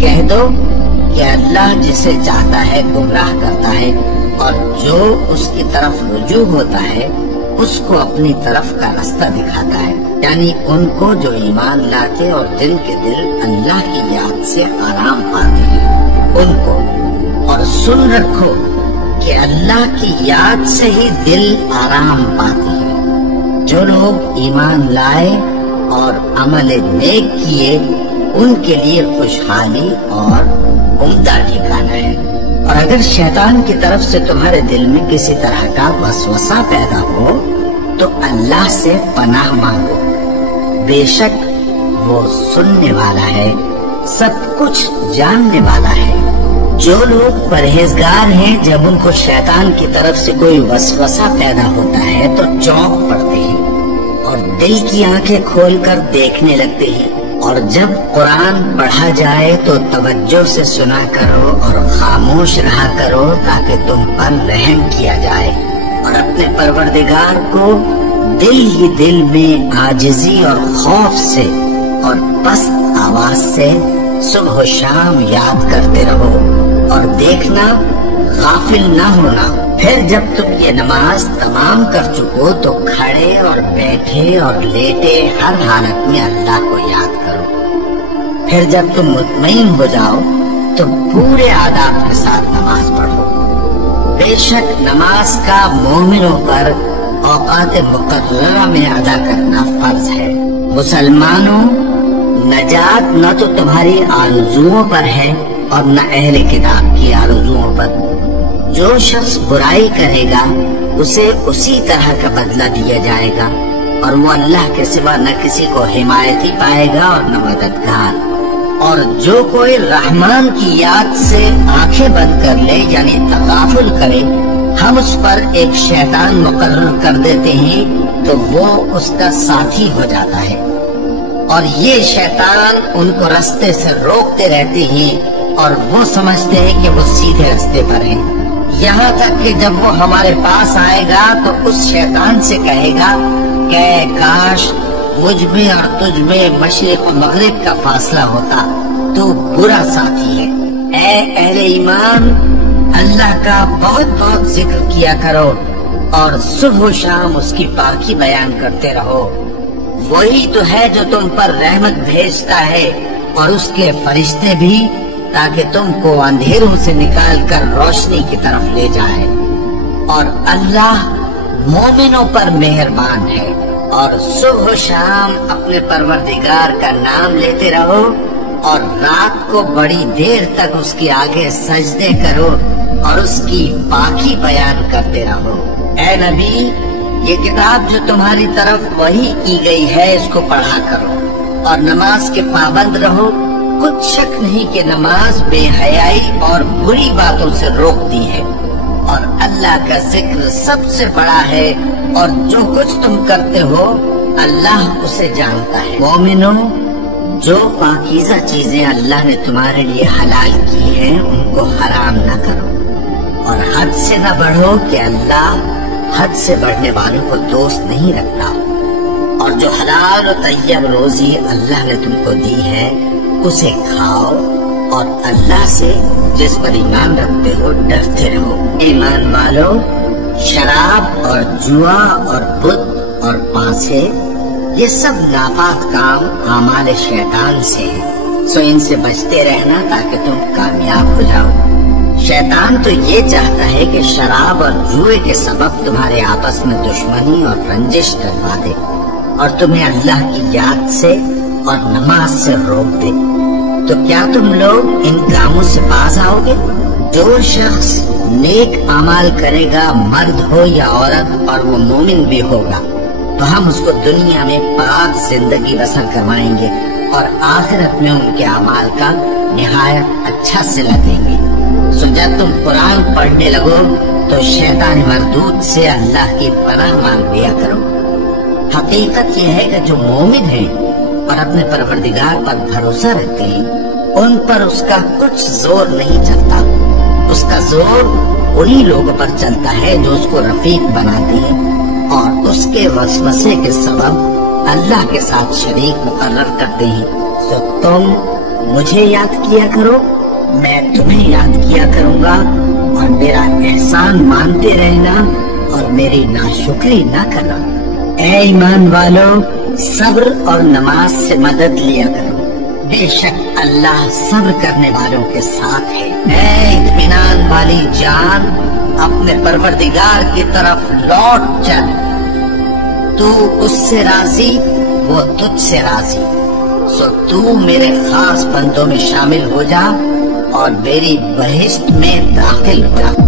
کہہ دو کہ اللہ جسے چاہتا ہے گمراہ کرتا ہے، اور جو اس کی طرف رجوع ہوتا ہے اس کو اپنی طرف کا راستہ دکھاتا ہے، یعنی ان کو جو ایمان لاتے اور جن کے دل اللہ کی یاد سے آرام پاتے ہیں ان کو۔ اور سن رکھو کہ اللہ کی یاد سے ہی دل آرام پاتے ہیں۔ جو لوگ ایمان لائے اور عمل نیک کیے ان کے لیے خوشحالی اور عمدہ ٹھکانہ ہے۔ اور اگر شیطان کی طرف سے تمہارے دل میں کسی طرح کا وسوسہ پیدا ہو تو اللہ سے پناہ مانگو، بے شک وہ سننے والا ہے، سب کچھ جاننے والا ہے۔ جو لوگ پرہیزگار ہیں جب ان کو شیطان کی طرف سے کوئی وسوسہ پیدا ہوتا ہے تو چونک پڑتے ہیں اور دل کی آنکھیں کھول کر دیکھنے لگتے ہیں، اور جب قرآن پڑھا جائے تو توجہ سے سنا کرو اور خاموش رہا کرو تاکہ تم پر رحم کیا جائے، اور اپنے پروردگار کو دل ہی دل میں عاجزی اور خوف سے اور پست آواز سے صبح و شام یاد کرتے رہو، اور دیکھنا غافل نہ ہونا۔ پھر جب تم یہ نماز تمام کر چکو تو کھڑے اور بیٹھے اور لیٹے ہر حالت میں اللہ کو یاد کرو۔ پھر جب تم مطمئن ہو جاؤ تو پورے آداب کے ساتھ نماز پڑھو۔ بے شک نماز کا مومنوں پر اوقات مقررہ میں ادا کرنا فرض ہے۔ مسلمانوں، نجات نہ تو تمہاری آرزوؤں پر ہے اور نہ اہل کتاب کی آرزوؤں پر۔ جو شخص برائی کرے گا اسے اسی طرح کا بدلہ دیا جائے گا، اور وہ اللہ کے سوا نہ کسی کو حمایتی پائے گا اور نہ مددگار۔ اور جو کوئی رحمان کی یاد سے آنکھیں بند کر لے یعنی تغافل کرے، ہم اس پر ایک شیطان مقرر کر دیتے ہیں تو وہ اس کا ساتھی ہو جاتا ہے، اور یہ شیطان ان کو راستے سے روکتے رہتے ہیں اور وہ سمجھتے ہیں کہ وہ سیدھے راستے پر ہیں، یہاں تک کہ جب وہ ہمارے پاس آئے گا تو اس شیطان سے کہے گا کہ کاش مجھ میں اور تجھ میں مشرق و مغرب کا فاصلہ ہوتا، تو برا ساتھی ہے۔ اے اہل ایمان، اللہ کا بہت بہت ذکر کیا کرو اور صبح و شام اس کی پاکی بیان کرتے رہو۔ وہی تو ہے جو تم پر رحمت بھیجتا ہے اور اس کے فرشتے بھی، تاکہ تم کو اندھیروں سے نکال کر روشنی کی طرف لے جائے۔ اور اللہ مومنوں پر مہربان ہے۔ اور صبح و شام اپنے پروردگار کا نام لیتے رہو، اور رات کو بڑی دیر تک اس کے آگے سجدے کرو اور اس کی پاکی بیان کرتے رہو۔ اے نبی، یہ کتاب جو تمہاری طرف وحی کی گئی ہے اس کو پڑھا کرو، اور نماز کے پابند رہو۔ کچھ شک نہیں کہ نماز بے حیائی اور بری باتوں سے روکتی ہے، اور اللہ کا ذکر سب سے بڑا ہے، اور جو کچھ تم کرتے ہو اللہ اسے جانتا ہے۔ مومنوں، جو پاکیزہ چیزیں اللہ نے تمہارے لیے حلال کی ہیں ان کو حرام نہ کرو، اور حد سے نہ بڑھو کہ اللہ حد سے بڑھنے والوں کو دوست نہیں رکھتا۔ اور جو حلال و طیب روزی اللہ نے تم کو دی ہے اسے کھاؤ، اور اللہ سے جس پر ایمان رکھتے ہو ڈرتے رہو۔ ایمان والو، شراب اور جوا اور بت اور پانسے یہ سب ناپاک کام اعمال شیطان سے ہیں، سو ان سے بچتے رہنا تاکہ تم کامیاب ہو جاؤ۔ شیطان تو یہ چاہتا ہے کہ شراب اور جوئے کے سبب تمہارے آپس میں دشمنی اور رنجش ڈلوا دے، اور تمہیں اللہ کی یاد سے اور نماز سے روک دے۔ تو کیا تم لوگ ان کاموں سے باز آؤ گے؟ جو شخص نیک اعمال کرے گا، مرد ہو یا عورت، اور وہ مومن بھی ہوگا، تو ہم اس کو دنیا میں پاک زندگی بسر کروائیں گے، اور آخرت میں ان کے اعمال کا نہایت اچھا صلہ دیں گے۔ سو جب تم قرآن پڑھنے لگو تو شیطان مردود سے اللہ کی پناہ مانگ لیا کرو۔ حقیقت یہ ہے کہ جو مومن ہیں اور اپنے پروردگار پر بھروسہ رکھتے ہیں ان پر اس کا کچھ زور نہیں چلتا۔ اس کا زور انہی لوگوں پر چلتا ہے جو اس کو رفیق بناتے ہیں اور اس کے وسوسے کے سبب اللہ کے ساتھ شریک مقرر کرتے ہیں۔ سو تم مجھے یاد کیا کرو، میں تمہیں یاد کیا کروں گا، اور میرا احسان مانتے رہنا اور میری ناشکری نہ کرنا۔ اے ایمان والو، صبر اور نماز سے مدد لیا کرو، بے شک اللہ صبر کرنے والوں کے ساتھ ہے۔ اے اطمینان والی جان، اپنے پروردگار کی طرف لوٹ چل، تو اس سے راضی، وہ تجھ سے راضی، سو تو میرے خاص بندوں میں شامل ہو جا اور میری بہشت میں داخل ہو جا۔